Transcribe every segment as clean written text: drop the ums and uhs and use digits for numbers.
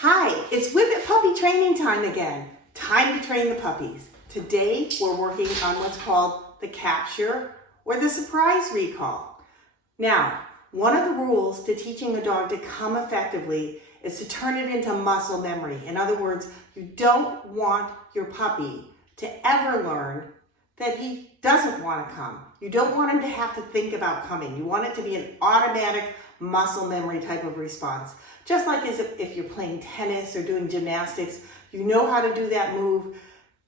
Hi, it's Whippet Puppy Training time again. Time to train the puppies. Today we're working on what's called the capture or the surprise recall. Now, one of the rules to teaching a dog to come effectively is to turn it into muscle memory. In other words, you don't want your puppy to ever learn that he doesn't want to come. You don't want him to have to think about coming. You want it to be an automatic muscle memory type of response. Just like as if you're playing tennis or doing gymnastics, you know how to do that move,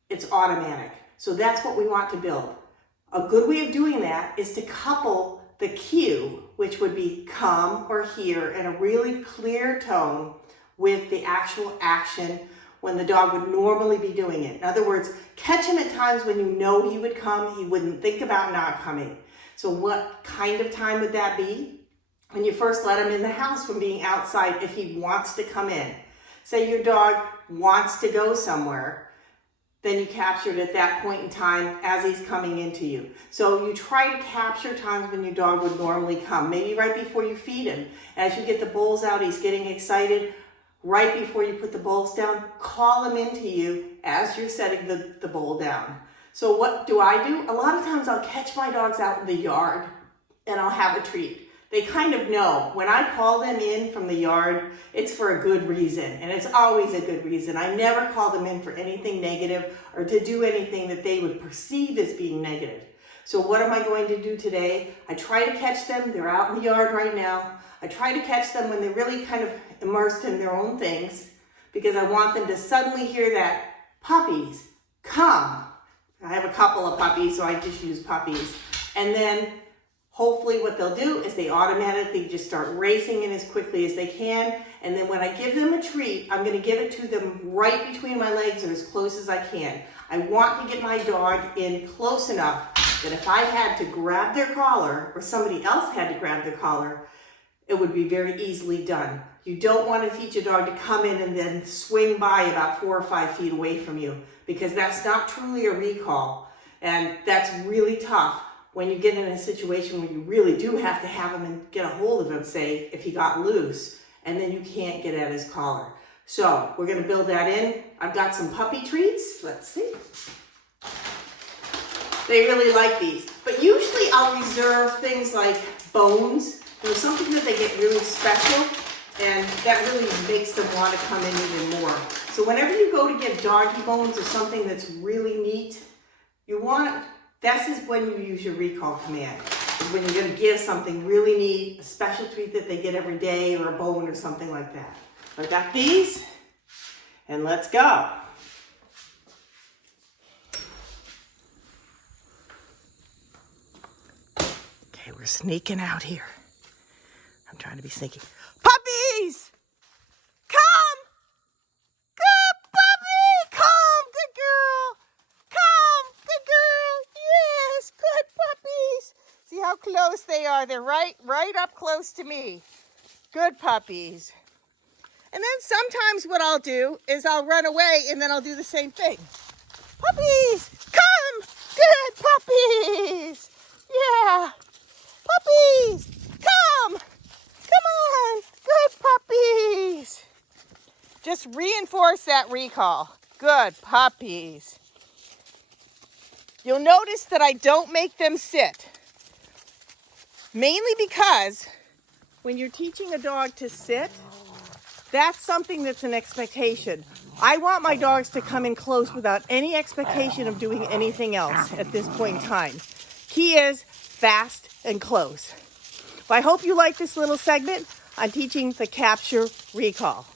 it's automatic. So that's what we want to build. A good way of doing that is to couple the cue, which would be come or here in a really clear tone, with the actual action when the dog would normally be doing it. In other words, catch him at times when you know he would come, he wouldn't think about not coming. So what kind of time would that be? When you first let him in the house from being outside, if he wants to come in. Say your dog wants to go somewhere, then you capture it at that point in time as he's coming into you. So you try to capture times when your dog would normally come, maybe right before you feed him. As you get the bowls out, he's getting excited. Right before you put the bowls down, call him into you as you're setting the bowl down. So what do? A lot of times I'll catch my dogs out in the yard and I'll have a treat. They kind of know when I call them in from the yard, it's for a good reason, and it's always a good reason. I never call them in for anything negative or to do anything that they would perceive as being negative. So what am I going to do today? I try to catch them. They're out in the yard right now. I try to catch them when they're really kind of immersed in their own things, because I want them to suddenly hear that puppies, come. I have a couple of puppies, so I just use puppies. And then hopefully what they'll do is they automatically just start racing in as quickly as they can. And then when I give them a treat, I'm going to give it to them right between my legs or as close as I can. I want to get my dog in close enough that if I had to grab their collar or somebody else had to grab their collar, it would be very easily done. You don't want to teach a dog to come in and then swing by about 4 or 5 feet away from you, because that's not truly a recall. And that's really tough when you get in a situation where you really do have to have him and get a hold of him, say, if he got loose, and then you can't get at his collar. So we're going to build that in. I've got some puppy treats. Let's see. They really like these. But usually I'll reserve things like bones. There's something that they get really special, and that really makes them want to come in even more. So whenever you go to get doggy bones or something that's really neat, this is when you use your recall command. Is when you're going to give something really neat, a special treat that they get every day, or a bone or something like that. I've got these, and let's go. Okay, we're sneaking out here. I'm trying to be sneaky. Puppies! Come! Good puppy! Come! Good girl! Come! Good girl! Yes! Good puppies! See how close they are? They're right up close to me. Good puppies. And then sometimes what I'll do is I'll run away and then I'll do the same thing. Puppies! Come! Good puppies! Yeah! Puppies! Come! Come on! Good puppies! Just reinforce that recall. Good puppies. You'll notice that I don't make them sit. Mainly because when you're teaching a dog to sit, that's something that's an expectation. I want my dogs to come in close without any expectation of doing anything else at this point in time. Key is fast and close. Well, I hope you like this little segment on teaching the capture recall.